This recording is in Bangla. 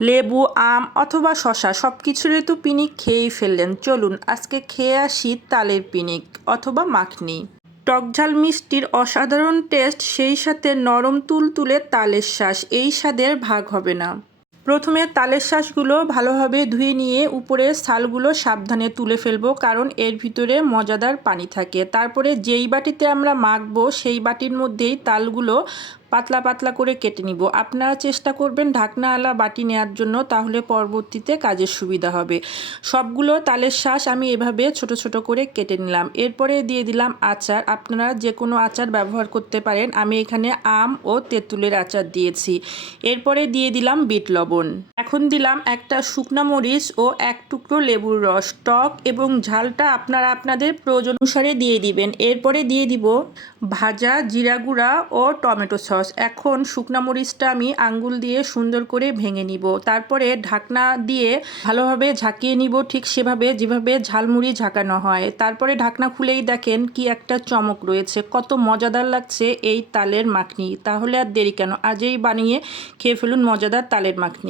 লেবু, আম অথবা শশা সব কিছুরই তো পিনিক খেয়েই ফেললেন। চলুন আজকে খেয়ে আসি তালের পিনিক অথবা মাখনি। টকঝাল মিষ্টির অসাধারণ টেস্ট সেই সাথে নরম তুলতুলে তালের শ্বাস এই স্বাদের ভাগ হবে না। প্রথমে তালের শ্বাসগুলো ভালোভাবে ধুয়ে নিয়ে উপরে ছালগুলো সাবধানে তুলে ফেলব কারণ এর ভিতরে মজাদার পানি থাকে। তারপরে যেই বাটিতে আমরা মাখবো সেই বাটির মধ্যেই তালগুলো পাতলা পাতলা করে কেটে নিব। আপনারা চেষ্টা করবেন ঢাকনাওয়ালা বাটি নেওয়ার জন্য, তাহলে পরবর্তীতে কাজের সুবিধা হবে। সবগুলো তালের শ্বাস আমি এভাবে ছোট ছোট করে কেটে নিলাম। এরপরে দিয়ে দিলাম আচার। আপনারা যে কোনো আচার ব্যবহার করতে পারেন। আমি এখানে আম ও তেঁতুলের আচার দিয়েছি। এরপরে দিয়ে দিলাম বিট লবণ। এখন দিলাম একটা শুকনা মরিচ ও এক টুকরো লেবুর রস। টক এবং ঝালটা আপনারা আপনাদের প্রয়োজন অনুসারে দিয়ে দিবেন। এরপরে দিয়ে দিব ভাজা জিরা গুঁড়া ও টমেটো সস। এখন শুকনা মরিচটা আমি আঙ্গুল দিয়ে সুন্দর করে ভেঙে নিব। তারপরে ঢাকনা দিয়ে ভালোভাবে ঝাঁকিয়ে নিব ঠিক সেভাবে যেভাবে ঝালমুড়ি ঝাঁকানো হয়। তারপরে ঢাকনা খুলেই দেখেন কি একটা চমক রয়েছে। কত মজাদার লাগছে এই তালের মাখনি। তাহলে আর দেরি কেন? আজই বানিয়ে খেয়ে ফেলুন মজাদার তালের মাখনি।